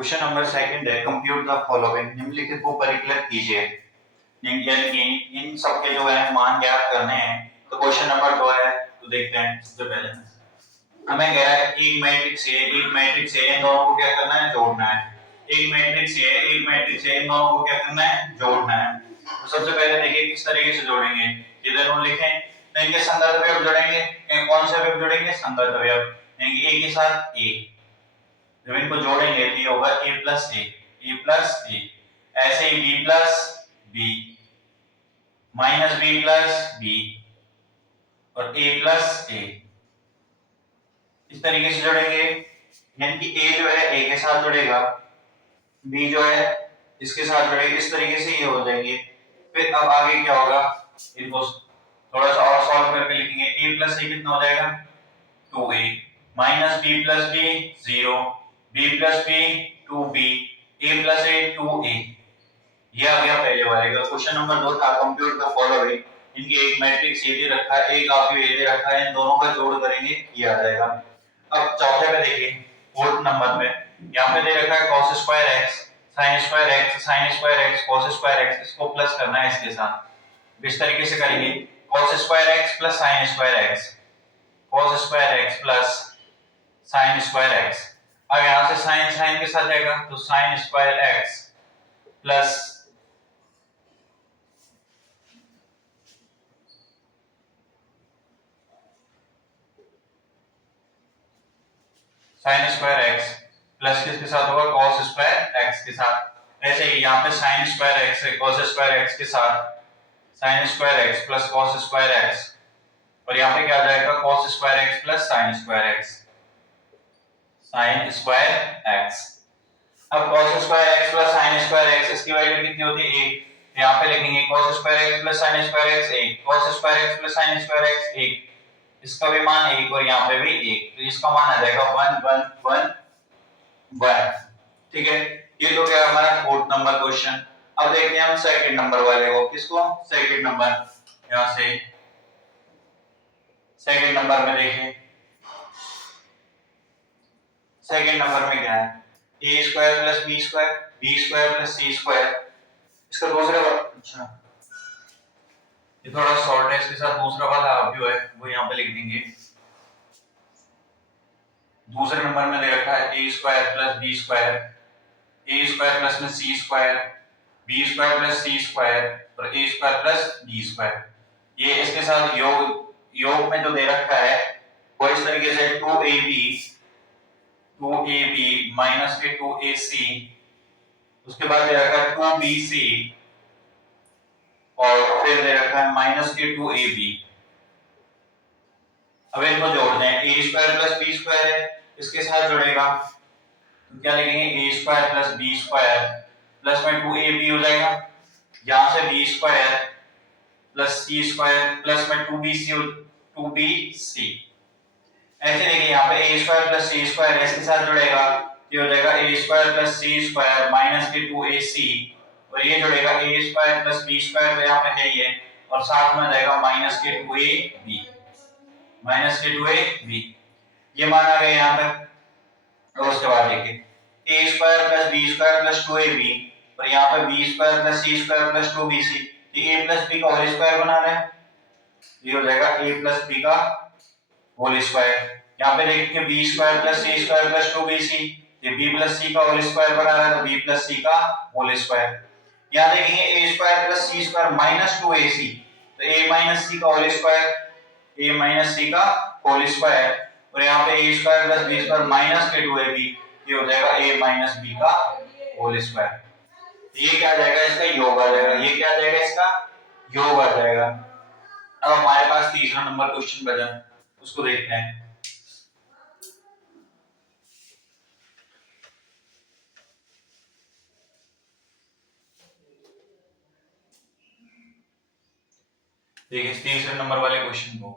Question number second है, compute the following, निम्नलिखित को परिकलित कीजिए। यानी कि इन सबके जो है मान ज्ञात करने हैं। तो क्वेश्चन नंबर 2 है, तो देखते हैं। सबसे पहले हमें कह रहा है एक मैट्रिक्स है, इन दोनों को क्या करना है, जोड़ना है। एक मैट्रिक्स है, इन दोनों को क्या करना है, जोड़ना है। तो सबसे पहले देखिए किस तरीके से जोड़ेंगे। इधर हम लिखें तो इनके संगत अवयव जोड़ेंगे। कौन से अवयव जोड़ेंगे, संगत अवयव, यानी कि a के साथ a। जब इनको जोड़ेंगे तो ये होगा a प्लस a, ऐसे ही b plus b minus b plus b और a प्लस a, इस तरीके से जोड़ेंगे। यानी कि a जो है a के साथ जुड़ेगा, b जो है इसके साथ जुड़ेगा, इस तरीके से ये हो जाएंगे। फिर अब आगे क्या होगा, इनको थोड़ा सा और सॉल्व करके लिखेंगे। a प्लस a कितना हो जाएगा, 2a minus b plus b 0, b plus b 2b, a plus a 2a। ये आ गया पहले वाले का। क्वेश्चन नंबर 2 था कंप्यूट द फॉलोइंग, इनकी एक मैट्रिक्स ये दे रखा है, एक आपको ये दे रखा है, इन दोनों का जोड़ करेंगे, ये आ जाएगा। अब चौथे पे देखिए, फोर्थ नंबर पे यहाँ पे दे रखा है cos square x sin square x cos square x, इसको प्लस करना है इसके साथ। इस तरीके से करेंगे cos square x plus sin square x, cos square x plus sin square x। अब यहाँ से sin के साथ जाएगा तो sin square x plus sin square x plus किसके साथ होगा, cos स्क्वायर x के साथ। ऐसे ही यहाँ पे sin स्क्वायर x है cos स्क्वायर x के साथ sin square x plus cos square x, और यहाँ पे क्या आ जाएगा cos square x plus sin square x, sin square x। अब cos square x plus sin square x, इसकी वैल्यू कितनी होती है, 1। यहाँ पे लिखेंगे cos square x plus sin square x 1, cos square x plus sin square x 1, इसका भी मान 1 और यहाँ पे भी 1, तो इसका मान आ जाएगा 1 1 1 1। ठीक है, ये तो क्या हमारा फोर्थ नंबर क्वेश्चन। अब देखते हैं हम सेकंड नंबर वाले को। किसको, सेकंड नंबर। यहाँ से सेकंड नंबर में देखें, सेकंड नंबर में क्या है, a square plus b square, b square plus c square, इसका दूसरा, अच्छा ये थोड़ा शॉर्ट है, इसके साथ दूसरा वाला आप जो है वो यहाँ पे लिख देंगे। दूसरे नंबर में दे रखा है a square plus b square, a square plus में c square, b square plus c square और a square plus d square. ये इसके साथ योग में जो दे रखा है वो इस तरीके से 2ab माइनस के 2ac, उसके बाद दे रखा है 2bc और फिर दे रखा है माइनस के 2ab। अब इनको जोड़ते हैं, a square plus b square है, इसके साथ जुड़ेगा तो क्या लिखेंगे, a square plus b square plus में 2ab हो जाएगा, यहां से b square plus c square plus में 2bc। ऐसे देखिए यहाँ पे a square plus c square इसके साथ जुड़ेगा, ये हो जाएगा a square plus c square minus के 2ac, और ये जुड़ेगा a square plus b square, तो यहाँ पे है ये, और साथ में जाएगा माइनस के 2ab, माइनस के 2ab। ये मान आ गए यहाँ तक। और उसके बाद देखिए a square plus b square plus 2ab और यहाँ पे b square plus c square plus 2bc, तो a प्लस b का होल स्क्वायर बना रहे हैं, ये हो जाएगा a प्लस b का होल स्क्वायर। यहाँ पे देखिए b square plus c square plus 2bc, ये b प्लस c का होल स्क्वायर बना रहा है, तो b प्लस c का होल स्क्वायर। यहाँ देखेंगे a square plus c square minus 2ac, तो a माइनस c का whole square, a minus c का होल स्क्वायर, और यहाँ पे a square plus b square minus के 2ab, ये हो जाएगा a माइनस b का होल स्क्वायर। ये क्या आ जाएगा, इसका योग आ जाएगा। ये क्या आ जाएगा, इसका योग आ जाएगा। अब हमारे पास तीसरा नंबर क्वेश्चन बचा, उसको देखते हैं। देखिए तीसरे नंबर वाले क्वेश्चन को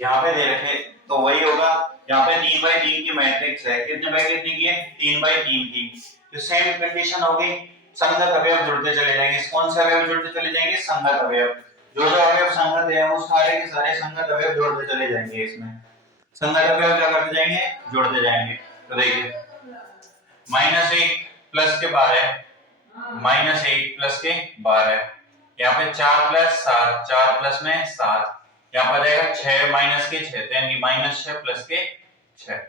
यहाँ पे दे रखे, तो वही होगा। यहाँ पे 3 बाई 3 की मैट्रिक्स है, कितने बाई कितने की है, 3 बाई 3 की। तो सेम कंडीशन होगी, संगत अवयव जुड़ते चले जाएंगे। कौन से अवयव जुड़ते चले जाएंगे, संगत अवयव। जो जो अवयव संगत है वो सारे के सारे संगत अवयव जुड़ते चले जाएंगे। इसमें संगत अवयव क्या करते जाएंगे, जुड़ते जाएंगे। तो देखिए -1 प्लस के 12, -1 प्लस के 12, यहाँ पे 4 प्लस 7, 4 प्लस में 7, यहाँ पर आएगा 6 माइनस के 6, तो यानी -6 प्लस के 6,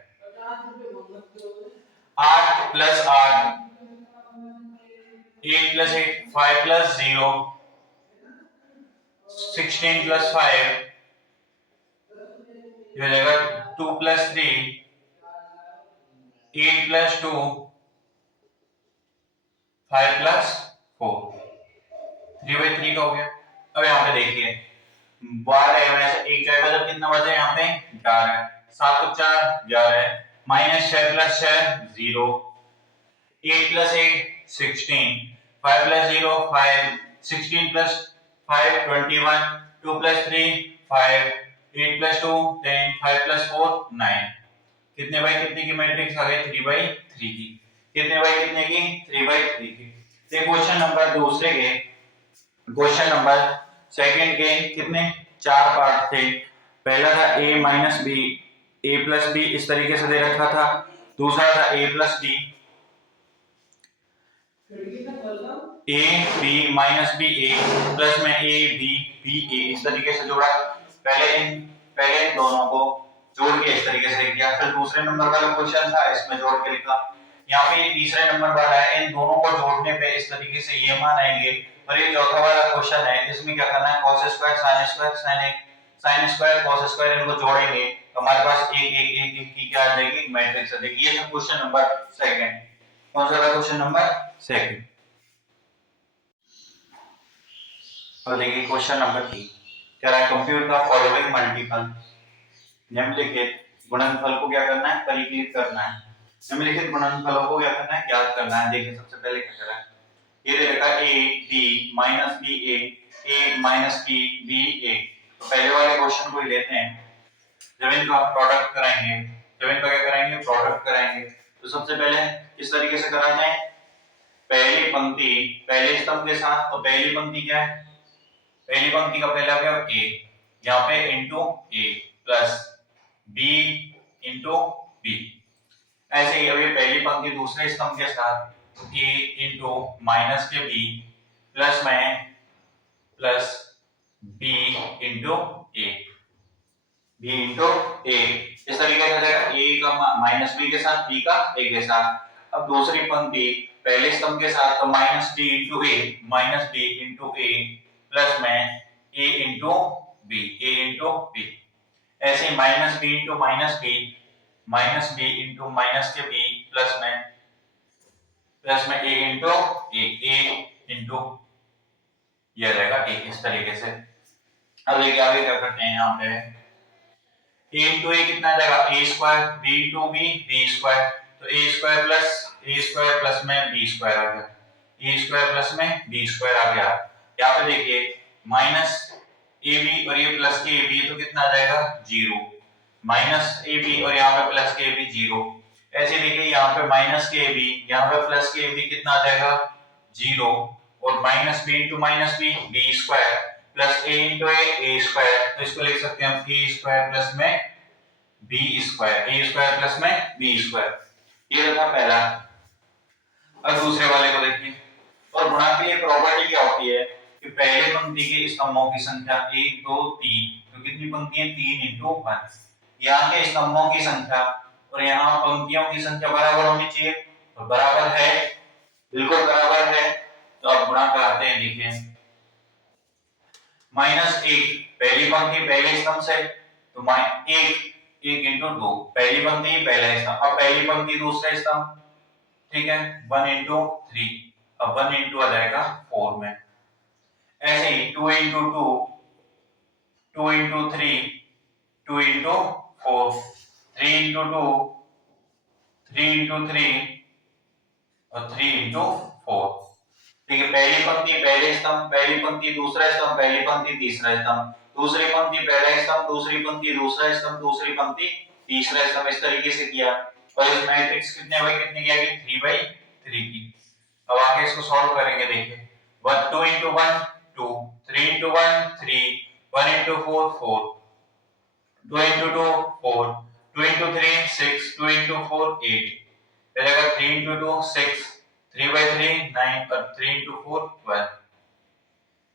8 प्लस 8, 8 प्लस 8, 5 प्लस 0, 16 प्लस 5, ये हो जाएगा 2 प्लस 3, 8 प्लस 2, 5 प्लस 4, 3/3 का हो गया। अब यहाँ पे देखिए 12 में से 1 जाएगा तो कितना बचा यहाँ पे 11, 7 और 4 11, -6 plus 6 0, 8 plus 8 16, 5 plus 0 5, 16 plus 5 21, 2 plus 3 5, 8 plus 2 10, 5 plus 4 9, कितने बाई कितने की मैट्रिक्स आ गई 3/3 की, कितने बाई कितने की 3/3 की। ये क्वेश्चन नंबर दूसरे के, क्वेश्चन नंबर सेकंड के कितने 4 पार्ट थे। पहला था a minus B, a plus B इस तरीके से दे रखा था, दूसरा था a plus D, a b minus B a plus में a b b a इस तरीके से जोड़ा। पहले इन दोनों को जोड़ के इस तरीके से लिख दिया। फिर दूसरे नंबर वाला क्वेश्चन था, इसमें जोड़ के लिखा। यहाँ पे तीसरे नंबर वाला है, इन दोनों को जोड़ने पे इस तरीके से ये मान आएंगे। और ये चौथा वाला क्वेश्चन है, इसमें क्या करना है cos square sin square cos square इनको जोड़ेंगे तो हमारे पास 1 1 1 1 की क्या आ जाएगी मैट्रिक्स आ जाएगी। ये था क्वेश्चन नंबर सेकंड। कौन सा था क्वेश्चन नंबर सेकंड। और देखिए क्वेश्चन नंबर 3 कह रहा है कंप्यूट द फॉलोइंग मल्टीपल। निम्नलिखित गुणनफल को क्या करना है परिकलित करना है। निम्नलिखित गुणनफलों को क्या करना है ज्ञात करना है। देखिए सबसे पहले क्या करा है, ये दे रखा है a b minus b a minus b a। तो पहले वाले क्वेश्चन को ही लेते हैं। जब इनका प्रोडक्ट कराएंगे, जब इनका क्या कराएंगे प्रोडक्ट कराएंगे, तो सबसे पहले किस तरीके से कराना है, पहली पंक्ति पहले स्तंभ के साथ। तो पहली पंक्ति क्या है, पहली पंक्ति का पहला क्या a, यहाँ पे into a plus b into b। ऐसे ही अभी पहली पंक्ति दूसरे स्तंभ के साथ a इंटू माइनस के b प्लस में plus b into a, b into a इस तरीके से जाएगा a का माइनस b के साथ b का a के साथ। अब दूसरी पंक्ति पहले स्तंभ के साथ तो minus b into a plus में a इंटू b ऐसे ही minus b into minus b into minus के b प्लस में a इंटू ये रहेगा a इस तरीके से। अब देखिए आगे क्या करते हैं, यहाँ पे a इंटू a कितना आ जाएगा a square, b into b square, तो a स्क्वायर प्लस में b स्क्वायर आ गया, a स्क्वायर प्लस में b स्क्वायर आ गया। यहाँ पे देखिए माइनस ab और ये प्लस के ab, तो कितना आ जाएगा 0, माइनस ab और यहाँ पे प्लस के ab 0। ऐसे देखिए यहाँ पे माइनस के ab, यहाँ पे प्लस के ab कितना आ जाएगा 0, और minus b into minus b square plus a into a square, तो इसको लिख सकते हैं हम a स्क्वायर प्लस में b स्क्वायर। ये था पहला। अब दूसरे वाले को देखिए। और गुणा के लिए प्रॉपर्टी क्या होती है कि पहले पंक्ति के स्तंभों की संख्या 1 2 3, तो कितनी पंक्तियां 3 इंटू 1। यहाँ के स्तंभों की संख्या और यहाँ पंक्तियों की संख्या बराबर होनी चाहिए, तो बराबर है, बिल्कुल बराबर है। तो अब गुणा कराते हैं। देखिए -1 पहली पंक्ति पहले स्तंभ से, तो 1 इंटू 2 पहली पंक्ति पहला स्तंभ, अब पहली पंक्ति दूसरा स्तंभ, ठीक है 1 इंटू 3, अब 1 इंटू आ जाएगा 4 में। ऐसे ही 2 into 2, 2 into 3, 2 into 4, 3 into 2, 3 into 3 और 3 इंटू 4। ठीक है, पहली पंक्ति पहले स्तंभ, पहली पंक्ति दूसरा स्तंभ, पहली पंक्ति तीसरा स्तंभ, दूसरी पंक्ति पहला स्तंभ, दूसरी पंक्ति दूसरा स्तंभ, दूसरी पंक्ति तीसरा स्तंभ, इस तरीके से किया। और इस मैट्रिक्स कितने बाई कितने की आएगी 3/3 की। अब आगे इसको सॉल्व करेंगे। देखिए 2 into 1 2, 3 into 1 3, 1 into 4 4, 2 into 2 4, 2 into 3 6, 2 into 4 8, पहले का 3 into 2 6, 3 by 3 9 और 3 into 4 12।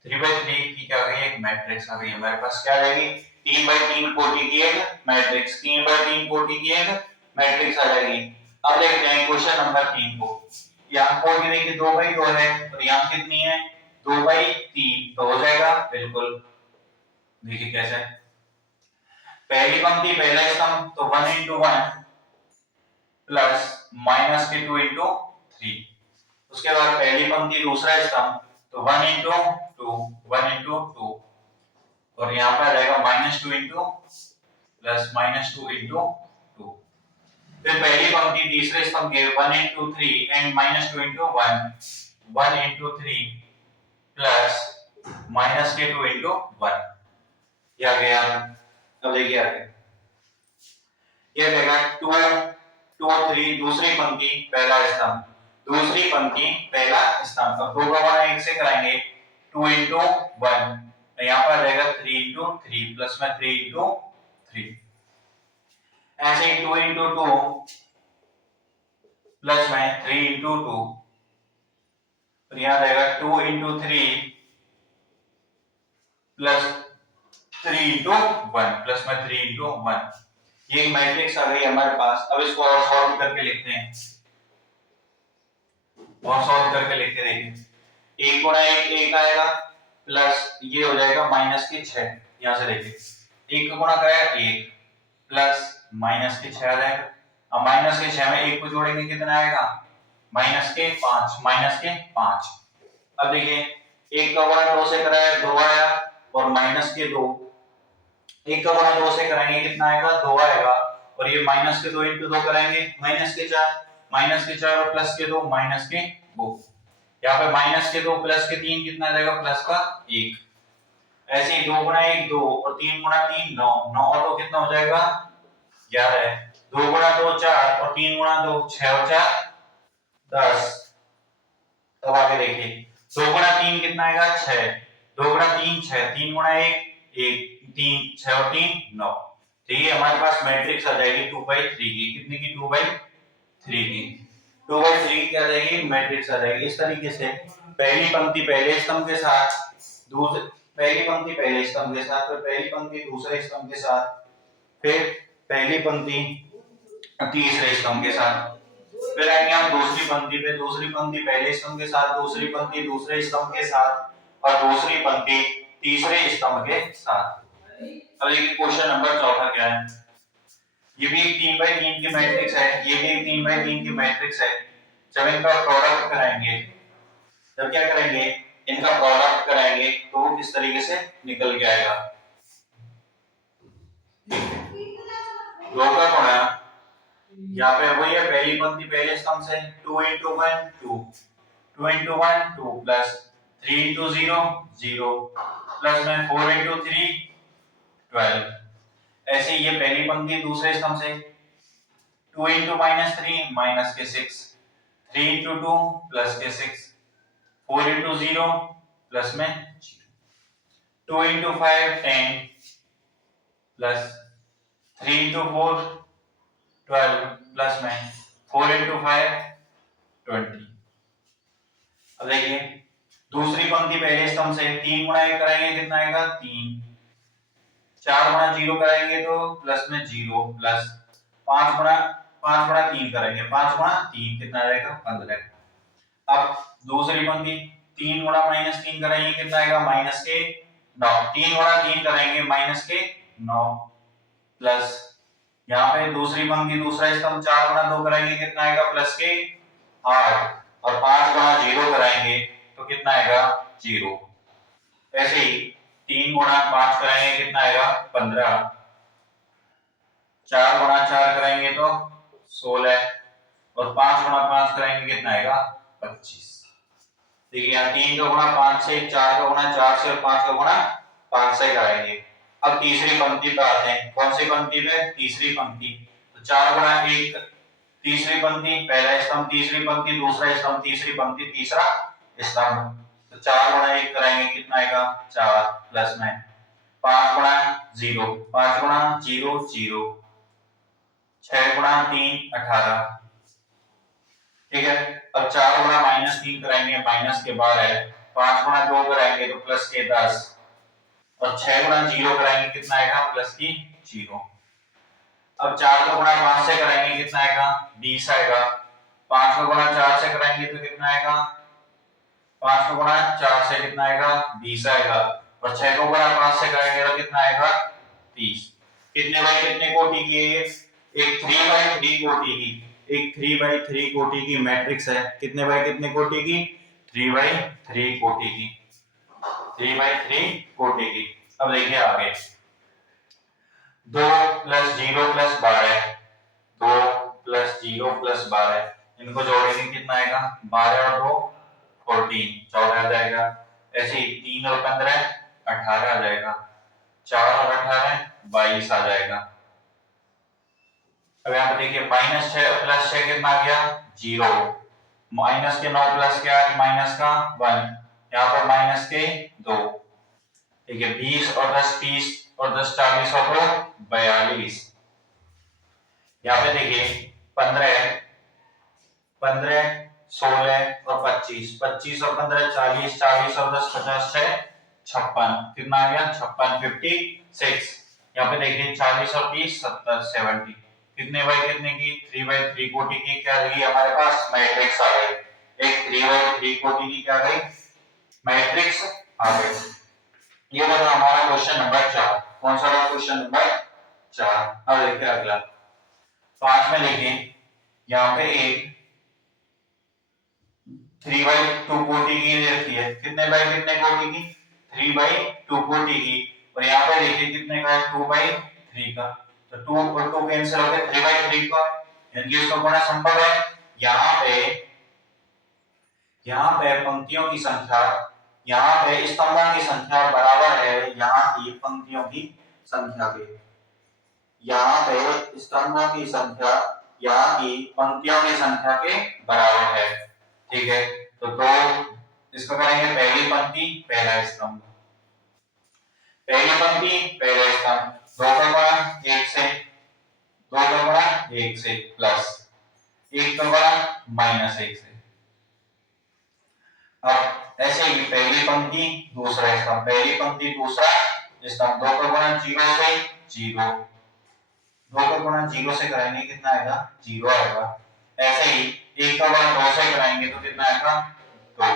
3 by 3 की क्या आ गई, एक मैट्रिक्स आ गई हमारे पास। क्या आ जाएगी, 3 by 3 कोटि की एक मैट्रिक्स, 3 by 3 कोटि की एक मैट्रिक्स आ जाएगी। अब देखते हैं क्वेश्चन नंबर 3 को। यहाँ कोटि देखिए 2 by 2 है और यहाँ कितनी है, 2 by 3, तो हो जाएगा बिल्कुल। देखिए कैसे, पहली पंक्ति पहला स्तंभ तो 1 into 1 प्लस माइनस के 2 into 3। उसके बाद पहली पंक्ति दूसरा स्तंभ तो 1 into 2 1 into 2 और यहाँ पर आ जाएगा -2 into प्लस -2 into 2। फिर पहली पंक्ति तीसरे स्तंभ के 1 into 3 and -2 into 1 1 into 3 plus -2 into 1। ये आ गया। अब देखिए आगे ये रहेगा 2 2 3 दूसरी पंक्ति पहला स्तंभ, दूसरी पंक्ति पहला स्तंभ। अब 2 का गुणा 1 से कराएंगे 2 into 1 तो यहाँ पर रहेगा 3 into 3 प्लस में 3 into 3। ऐसे ही 2 into 2 प्लस में 3 into 2 तो यहाँ रहेगा 2 into 3 प्लस 3 into 1 प्लस में 3 into 1। ये मैट्रिक्स आ गई हमारे पास। अब इसको और सॉल्व करके लिखते हैं, और सॉल्व करके लिख के देखें। 1 गुणा 1 1 आएगा प्लस ये हो जाएगा माइनस के 6। यहां से देखिए 1 का गुणा कराया 1 प्लस माइनस के 6 आ जाएगा। अब माइनस के 6 में 1 को जोड़ेंगे कितना आएगा, माइनस के 5 माइनस के 5। अब देखिए 1 का गुणा 2 से कराया 2 आया और माइनस के 2, 1 का गुणा 2 से कराएंगे कितना आएगा 2 आएगा और ये माइनस के 2 into 2 कराएंगे माइनस के 4 और प्लस के 2 माइनस के 2। यहाँ पे माइनस के 2 प्लस के 3 कितना आ जाएगा प्लस का 1। ऐसे ही 2 गुणा 1 2 और 3 गुणा 3 9 9 और 2 कितना हो जाएगा 11। 2 गुणा 2 4 और 3 गुणा 2 6 और 4 10। तब आगे देखिए 2 गुणा 3 कितना आएगा 6, 2 गुणा 3 6, 3 गुणा 1 1 3 6 और 3 9। ठीक है, हमारे पास मैट्रिक्स आ जाएगी 2/3 की। कितने की, 2/3 की। 2/3 की क्या आ जाएगी, मैट्रिक्स आ जाएगी। इस तरीके से पहली पंक्ति पहले स्तंभ के साथ, दूसरी पहली पंक्ति पहले स्तंभ के साथ, फिर पहली पंक्ति दूसरे स्तंभ के साथ, फिर पहली पंक्ति तीसरे स्तंभ के साथ, फिर आएंगे हम दूसरी पंक्ति पे, दूसरी पंक्ति पहले स्तंभ के साथ, दूसरी पंक्ति दूसरे स्तंभ के साथ और दूसरी पंक्ति तीसरे स्तंभ के साथ। अब देखिए क्वेश्चन नंबर 4 क्या है। ये भी एक 3/3 की मैट्रिक्स है, ये भी एक 3/3 की मैट्रिक्स है। जब इनका प्रोडक्ट कराएंगे, जब क्या करेंगे इनका प्रोडक्ट कराएंगे तो वो किस तरीके से निकल के आएगा। 2 का गुणा यहाँ पे वही है, पहली पंक्ति पहले स्तंभ से 2 into 1 2 2 into 1 2 plus 3 into 0 0 plus में 4 into 3 12। ऐसे ये पहली पंक्ति दूसरे स्तंभ से 2 into -3 माइनस के 6, 3 into 2 प्लस के 6, 4 into 0 प्लस में 2 into 5 10 प्लस 3 into 4 12 प्लस में 4 into 5 20। अब देखिए दूसरी पंक्ति पहले स्तंभ से 3 गुणा 1 कराएंगे कितना आएगा 3, 4 गुणा 0 कराएंगे तो प्लस में 0 प्लस 5 गुणा 3 करेंगे 5 गुणा 3 कितना आ जाएगा 15। अब दूसरी पंक्ति 3 गुणा -3 कराएंगे कितना आएगा माइनस के 9, 3 गुणा 3 कराएंगे माइनस के 9 प्लस यहाँ पे दूसरी पंक्ति दूसरा स्तंभ 4 गुणा 2 कराएंगे कितना आएगा प्लस के 8 और 5 गुणा 0 कराएंगे तो कितना आएगा 0। ऐसे ही 3 गुणा 5 कराएंगे कितना आएगा 15, 4 गुणा 4 कराएंगे तो 16 और 5 गुणा 5 कराएंगे कितना आएगा 25। देखिए यहाँ 3 का गुणा 5 से, 4 का गुणा 4 से और 5 का गुणा 5 से कराएंगे। अब तीसरी पंक्ति पे आते हैं। कौन सी पंक्ति पे, तीसरी पंक्ति। तो 4 गुणा 1 तीसरी पंक्ति पहला स्तंभ, तीसरी पंक्ति दूसरा स्तंभ, तीसरी पंक्ति तीसरा स्तंभ। तो 4 गुणा 1 कराएंगे कितना आएगा 4 प्लस में 5 गुणा 0 5 गुणा 0 0, 6 गुणा 3 18 ठीक है। अब 4 गुणा -3 कराएंगे माइनस के 12, 5 गुणा 2 कराएंगे तो प्लस के 10, और 6 गुणा 0 कराएंगे कितना आएगा प्लस की 0। अब 4 को गुणा 5 से कराएंगे कितना आएगा 20 आएगा। 5 को गुणा 4 से कराएंगे तो कितना आएगा, 5 को गुणा 4 से कितना आएगा 20 आएगा, और 6 को गुणा 5 से कराएंगे तो कितना आएगा 30। कितने बाई कितने कोटि की है ये, एक 3/3 कोटि की, एक 3/3 कोटि की मैट्रिक्स है। कितने बाई कितने कोटि की, 3/3 कोटि की, 3/3 कोटि की। अब देखिए आगे 2 + 0 + 12, 2 + 0 + 12, इनको जोड़ेंगे कितना आएगा 12 और 2 14, 14 आ जाएगा। ऐसे ही 3 और 15 18 आ जाएगा, 4 और 18 22 आ जाएगा। अब यहाँ पे देखिए -6 + 6 कितना आ गया 0, माइनस के 9 प्लस के 8 माइनस का 1, यहाँ पर माइनस के 2। ठीक है, 20 और 10 30 और 10 40 और 2 42। यहाँ पे देखिए 15 15 16 और 25, 25 और 15 40, 40 और 10 50 6 56, कितना आ गया 56 56। यहाँ पे देखिए 40 और 30 70 70, कितने बाई कितने की 3/3 कोटि की क्या रही हमारे पास मैट्रिक्स आ गई। एक 3/3 कोटि की क्या गई मैट्रिक्स आ गई। ये था हमारा क्वेश्चन नंबर 4। कौन सा था क्वेश्चन नंबर 4। अब देखिए अगला 5 में देखिए यहाँ पे एक 3/2 कोटि की रहती है, कितने बाई कितने कोटि की 3/2 कोटि की, और यहाँ पे देखिए कितने का है 2/3 का, तो 2 और 2 कैंसिल हो गए 3/3 का, यानी इसका गुणा संभव है। यहाँ पे पंक्तियों की संख्या, यहाँ पे स्तंभों की संख्या बराबर है यहाँ की पंक्तियों की संख्या के, यहाँ पे स्तंभों की संख्या यहाँ की पंक्तियों की संख्या के बराबर है। ठीक है, तो दो इसको करेंगे पहली पंक्ति पहला स्तंभ, पहली पंक्ति पहला स्तंभ, 2 का गुणा 1 से, 2 का गुणा 1 से प्लस 1 का गुणा -1 से। अब ऐसे ही पहली पंक्ति दूसरा स्तंभ, पहली पंक्ति दूसरा स्तंभ, 2 का गुणा 0 से 0, 2 का गुणा 0 से कराएंगे कितना आएगा 0 आएगा। ऐसे ही 1 का गुणा 2 से कराएंगे तो कितना आएगा 2,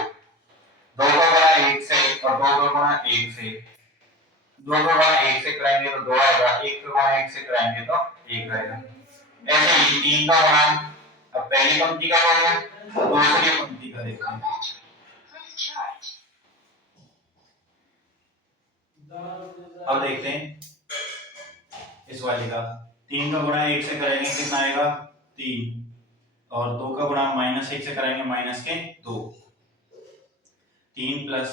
2 का गुणा 1 से और 2 का गुणा 1 से, 2 का गुणा 1 से कराएंगे तो 2 आएगा, 1 का गुणा 1 से कराएंगे तो 1 आएगा। ऐसे ही 3 का गुणा, अब पहली पंक्ति का हो गया, दूसरी पंक्ति का देखते हैं। अब देखते हैं इस वाले का, 3 का गुणा 1 से करेंगे कितना आएगा 3, और 2 का गुणा -1 से कराएंगे माइनस के 2, 3 प्लस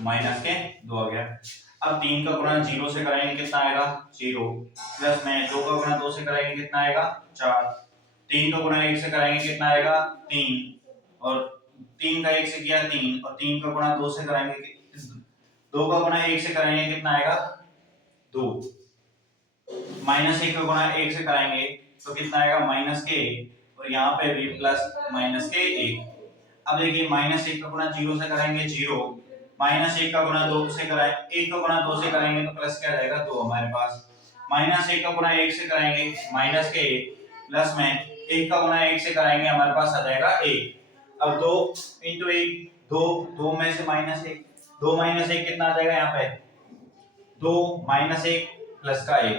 माइनस के 2 आ गया। अब 3 का गुणा 0 से कराएंगे कितना आएगा 0, प्लस में 2 का गुणा 2 से कराएंगे कितना आएगा 4, 3 का गुणा 1 से कराएंगे कितना आएगा 3, और 3 का 1 से किया 3, और 3 का गुणा 2 से कराएंगे 2 का गुणा 1 से कराएंगे कितना आएगा 2, -1 का गुणा 1 से कराएंगे तो कितना आएगा -1, और यहाँ पे भी प्लस -1। अब देखिए -1 का गुणा 0 से कराएंगे 0, -1 का गुणा 2 से कराएं, 1 का गुणा 2 से कराएंगे तो प्लस क्या आ जाएगा 2 हमारे पास, -1 का गुणा 1 से कराएंगे -1, प्लस में 1 का गुणा 1 से कराएंगे हमारे पास आ जाएगा 1। अब 2 × 1 2, 2 में से -1, 2 -1 कितना आ जाएगा यहाँ पे 2 -1 प्लस का 1,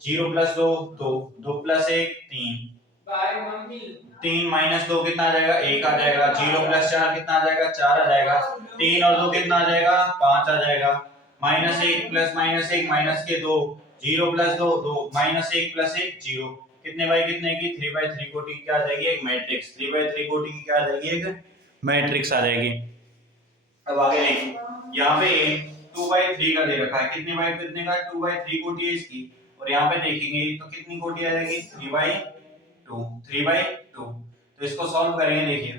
0 + 2 2, 2 + 1 3, 3 - 2 कितना आ जाएगा 1 आ जाएगा, 0 + 4 कितना आ जाएगा 4 आ जाएगा, 3 और 2 कितना आ जाएगा 5 आ जाएगा, -1 प्लस -1 माइनस के 2, 0 + 2 2, -1 + 1 0, कितने बाई कितने की 3/3 कोटि की क्या आ जाएगी एक मैट्रिक्स, 3/3 कोटि की क्या आ जाएगी एक मैट्रिक्स आ जाएगी। अब आगे देखिए यहाँ पे 2/3 का दे रखा है, कितने बाई कितने का 2/3 कोटि है इसकी, और यहाँ पे देखेंगे तो कितनी कोटि आ जाएगी 3/2, 3/2। तो इसको सॉल्व करेंगे, देखिए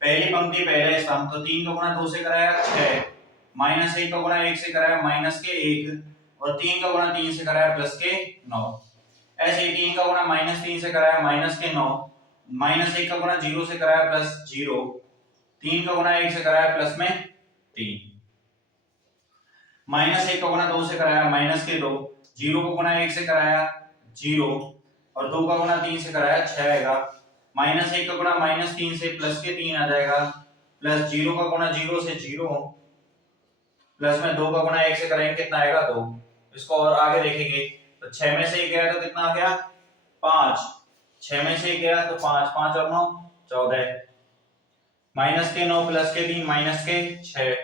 पहली पंक्ति पहला स्तंभ, तो 3 का गुणा 2 से कराया 6, -1 का गुणा 1 से कराया -1, और 3 का गुणा 3 से कराया +9। ऐसे ही 3 का गुणा -3 से कराया -9, -1 का गुणा 0 से कराया प्लस 0, 3 का गुणा 1 से कराया प्लस में 3, -1 का गुणा 2 से कराया -2, 0 को गुणा 1 से कराया 0 और 2 का गुणा 3 से कराया 6 आएगा। -1 का गुणा -3 से प्लस के 3 आ जाएगा, प्लस 0 का गुणा 0 से 0, प्लस में 2 का गुणा 1 से करेंगे कितना आएगा 2। इसको और आगे देखेंगे तो 6 में से 1 गया तो कितना आ गया 5, 6 में से 1 गया तो 5, 5 और 9 14, -9 प्लस के 3 -6,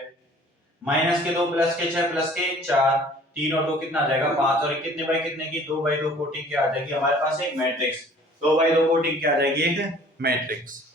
-2 प्लस के 6 प्लस के 4, 3 और 2 कितना आ जाएगा 5, और कितने बाई कितने की 2 बाई 2 कोटिंग क्या आ जाएगी हमारे पास एक मैट्रिक्स, 2 बाई 2 कोटिंग क्या आ जाएगी एक मैट्रिक्स।